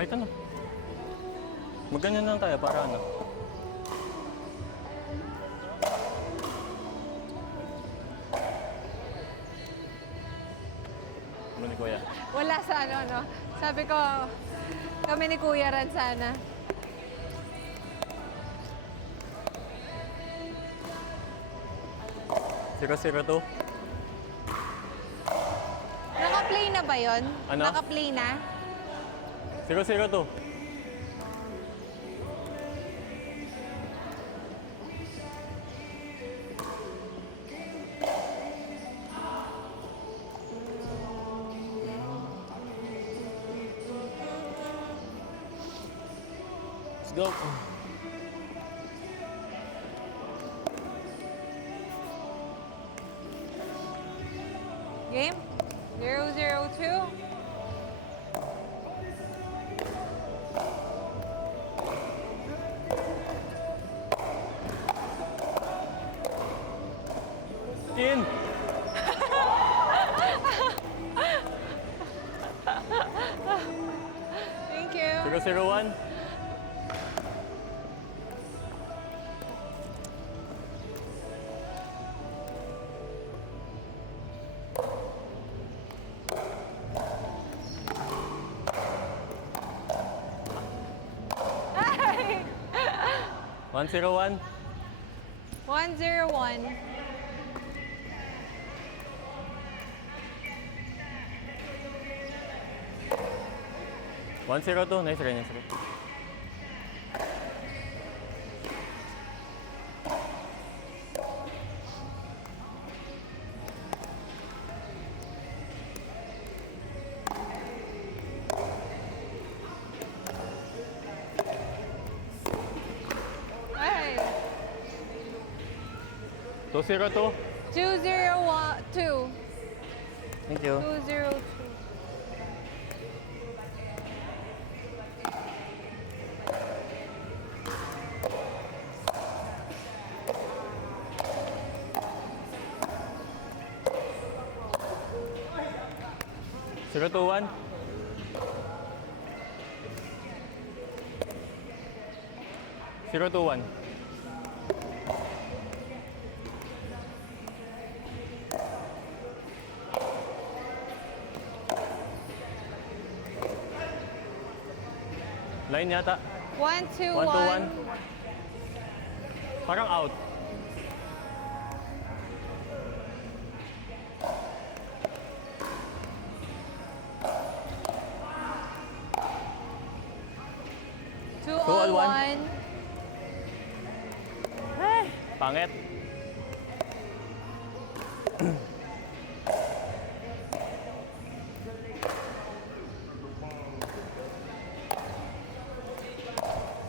Kahit ano. Magganyan lang tayo para ano. Ano ni Kuya? Wala sa ano, no? Sabi ko, kami ni Kuya Ran sana. Zero to. Naka-play na ba yon? Ano? Naka-play na? 0-0 to. Let's go. Game? 0-0-2? In. Thank you. 0-0-1. Ay! 1-0-1. 1-0-1. One zero two. Nice rin, nice rin. Ay! 2-0-2. 2-0-1-2. Thank you. 2-0-2. Zero two one. Zero two one. Line yata. 1-2-1. 1-2-1. Parang out. Two 2-1. on one. Pangit.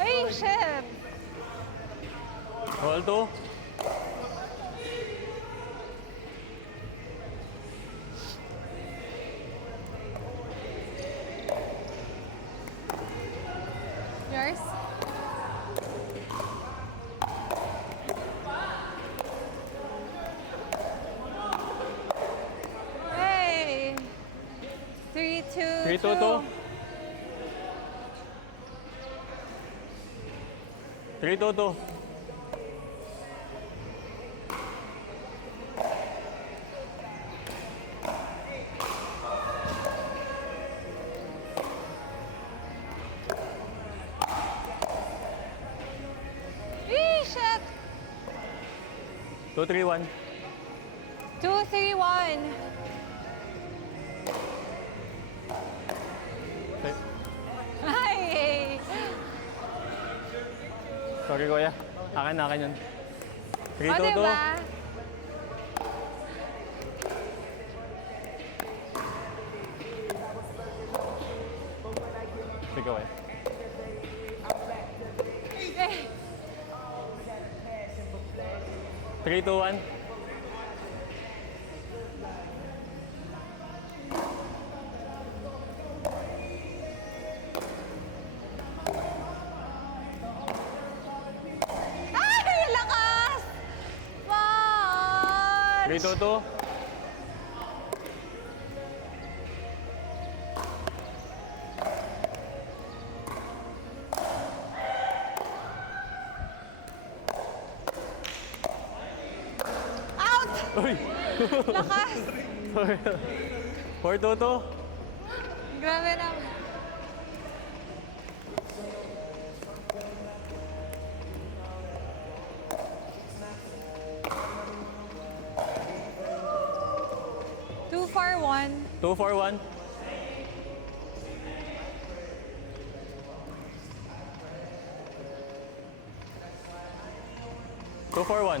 Ay, shit! Roll two. Yours? Hey! 3-2-2. 3-2-2. 3-2-2. Eee, shit! 2-3-1. 2-3-1. Ay! Sorry, Kuya. Akin yun. O, 3-2-2. diba? Sige, Kuya. Eh, 3-2-1. ay, lakas! Fudge! 3-2-2. Uy! Lakas! 4-2-2. Grabe naman. Two for one. 2-4-1. Two for one.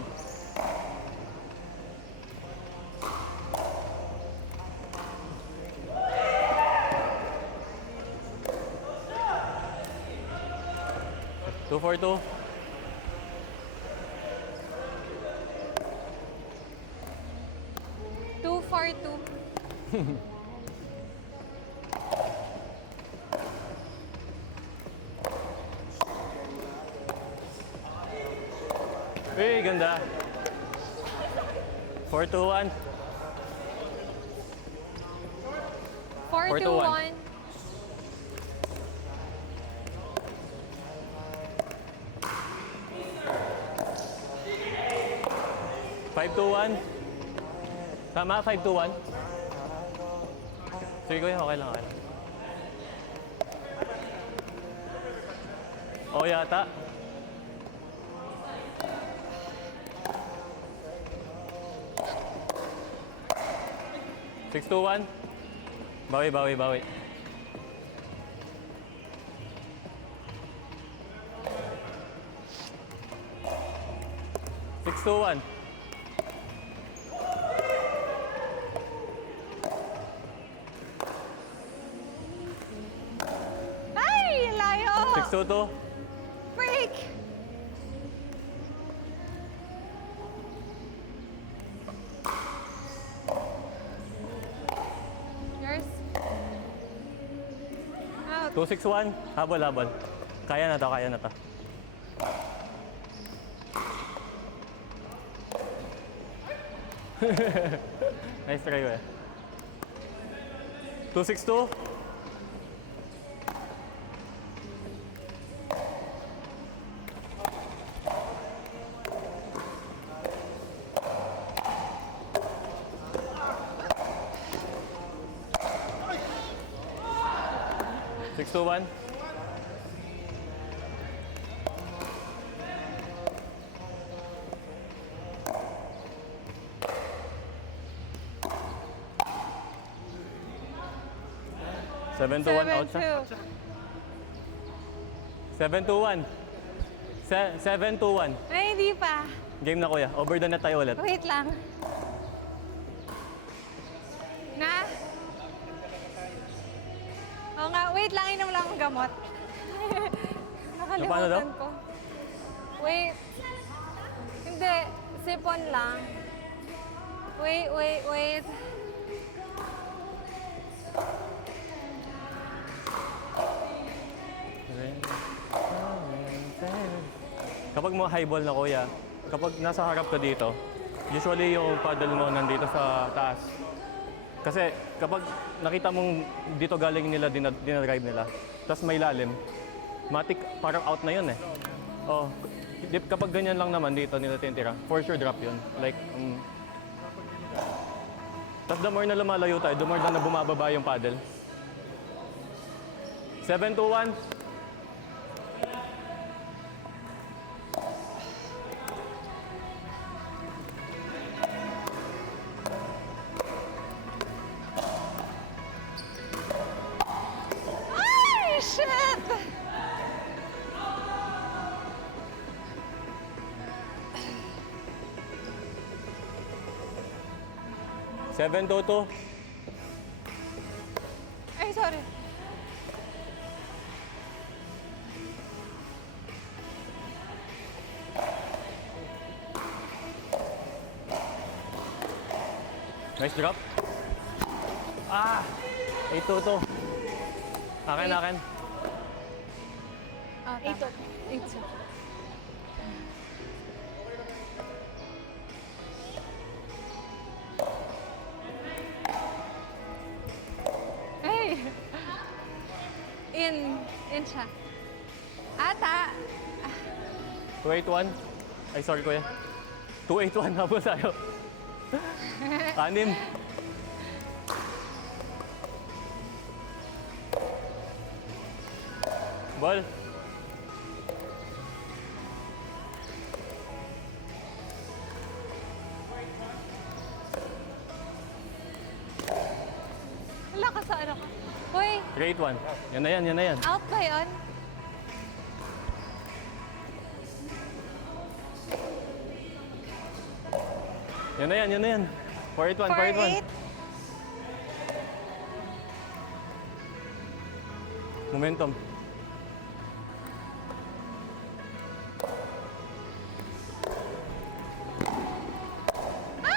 Two for two. Two for two. Uy, ganda. 4-2-1. Four, Four, two, two, one. one. Five, two, one. Tama, 5-2-1. Sige kuya, okay lang, okay lang. Oo yata. Six, two, one. Bawi, bawi, bawi. Six, two, one. Ay, layo! 6-2-2. Freak! Yours? Out. 2-6-1. Habol, habol. Kaya na to, kaya na to. Nice try, we. 2-6-2. Six, two, one. Seven to one out siya. 7-2-1. 7-2-1. Ay, hindi pa. Game na kuya. Over the net tayo ulit. Wait lang. Na? Oo nga, wait lang, inom lang ang gamot. Paano daw? Nakalimutan ko. Wait. Hindi, sipon lang. Wait, wait, wait. Kapag mo highball na kuya, kapag nasa harap ka dito, usually yung paddle mo nandito sa taas. Kasi kapag nakita mong dito galing nila, dinadrive nila, tapos may lalim, matik parang out na yun eh. Oh, kapag ganyan lang naman dito nila tinitira, for sure drop yun. Like, tapos the more na lumalayo tayo, the more na bumababa yung paddle. 7-2-1. Ay, shit! Seven, two. Ay, sorry. Nice drop. Ah! 8-2. Akin, akin. Ah, ito. Ito. Ay! In siya. Ata! 2-8-1. Ay, sorry kuya. 2-8-1 habol tayo. Anim. Ball. Wala ka sa ano ka. Uy, Great one. Yan na yan, yan na yan. out ba yun? Yan na yan, yan na yan. 4-8-1, 4-8-1. 4-8. Momentum.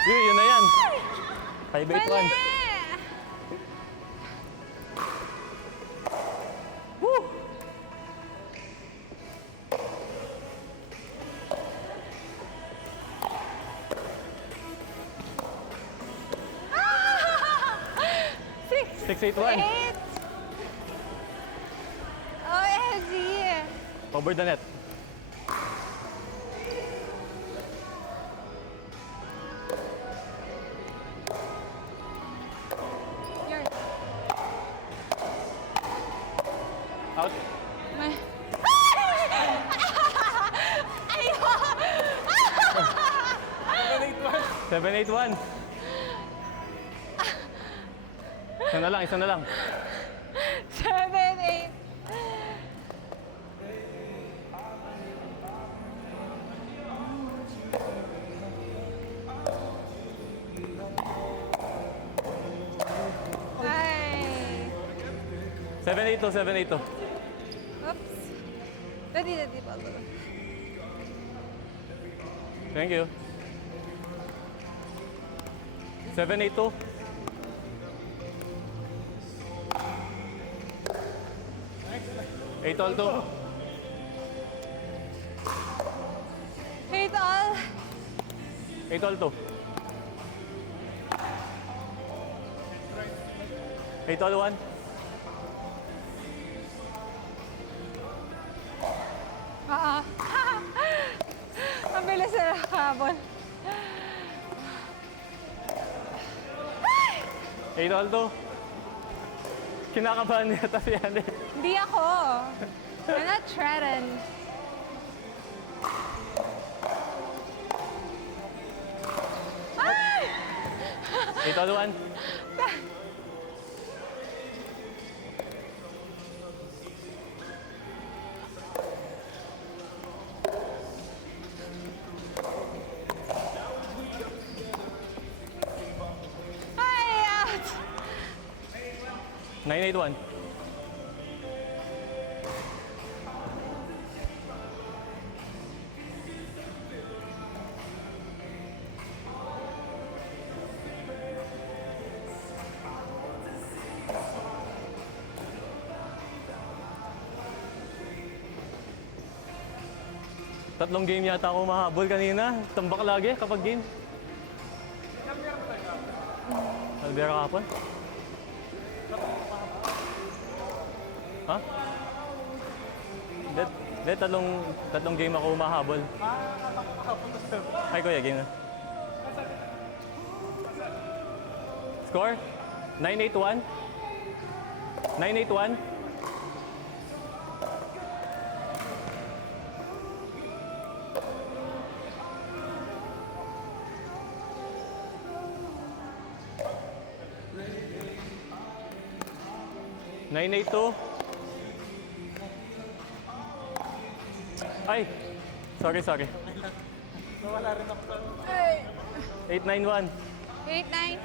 Yun na yan. 5-8-1. Mali! Woo! Six, 6-8-1. 8. OMG! Over the net. Yours. Out. May... Ayaw! 7-8-1. Isa na lang, isa na lang. 7, 8. Ay. 7-8-2, 7-8-2. Oops. Pwede na di ba? Thank you. 7-8-2. Eight all two. Hate all. 8 all two. 8 all one. Oo. Ang bilis na nakabol. 8 all two. Kinakabahan niya si Ane. Hindi ako. I'm not threatened. Ay! 8 all one. Ay, out! 9-8-1. Tatlong game yata ako mahabol kanina. Tambak lagi kapag game. Albera kapon? Ha? Hindi, tatlong game ako mahabol. Ay, kuya, game na. Score? 9-8-1? 9-8-1? Nine eight two. Ay! Sorry. Ay. 891. 8, 9.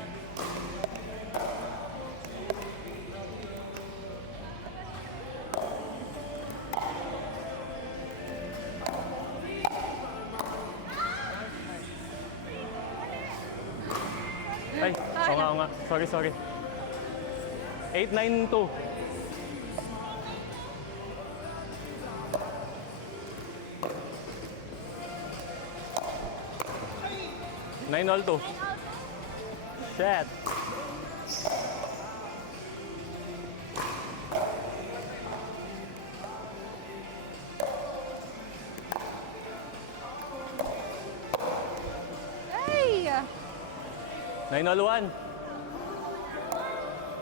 Ay, oo nga. Sorry. 892. Nine all two. Shit. Ay! 9 all 1.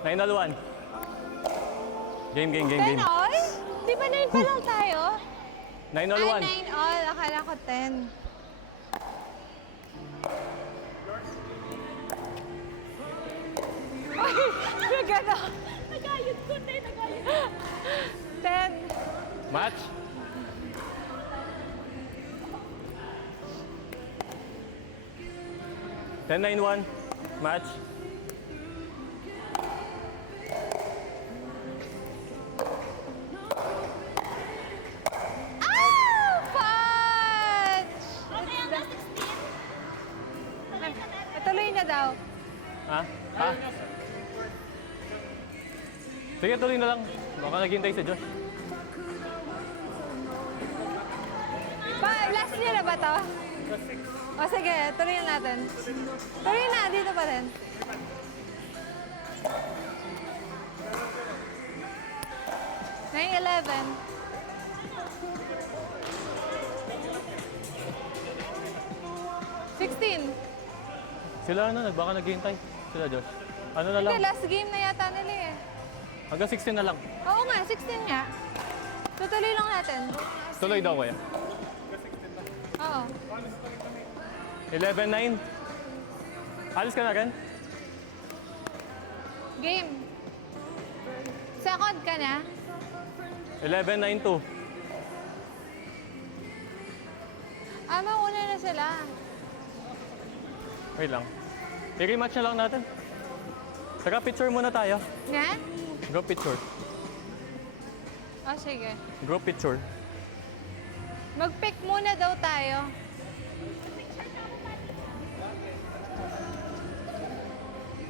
9 all 1. Game, game, game, 10 game. all? Di ba 9 pa lang tayo? 9 all 1. 9 all. Akala ko 10. Ay! Nagano. Nagayod ko, 10. Nagayod. 10. Match. Ten, 9, 1. Match. Ah! Fudge! Tuloy na daw. Ha? Ha? Sige, tuloy na lang. Baka naghintay si Josh. Last niya na ba to? O sige, tuloy na natin. Tuloy na, dito pa rin. Nine, 11. Sixteen. Sila ano, baka naghihintay. Sila Josh. Ano na lang? Hindi, last game na yata nila eh. Hanggang 16 na lang. Oo nga, 16 nga. Tutuloy lang natin. Tuloy daw kuya. Oo. 11-9. Alis ka na rin? Game. Second ka na? 11-9-2. Mauna na sila. Wait lang. I-rematch na lang natin. Saka picture muna tayo. Nga? Group picture. O sige. Group picture. Mag-pick muna daw tayo.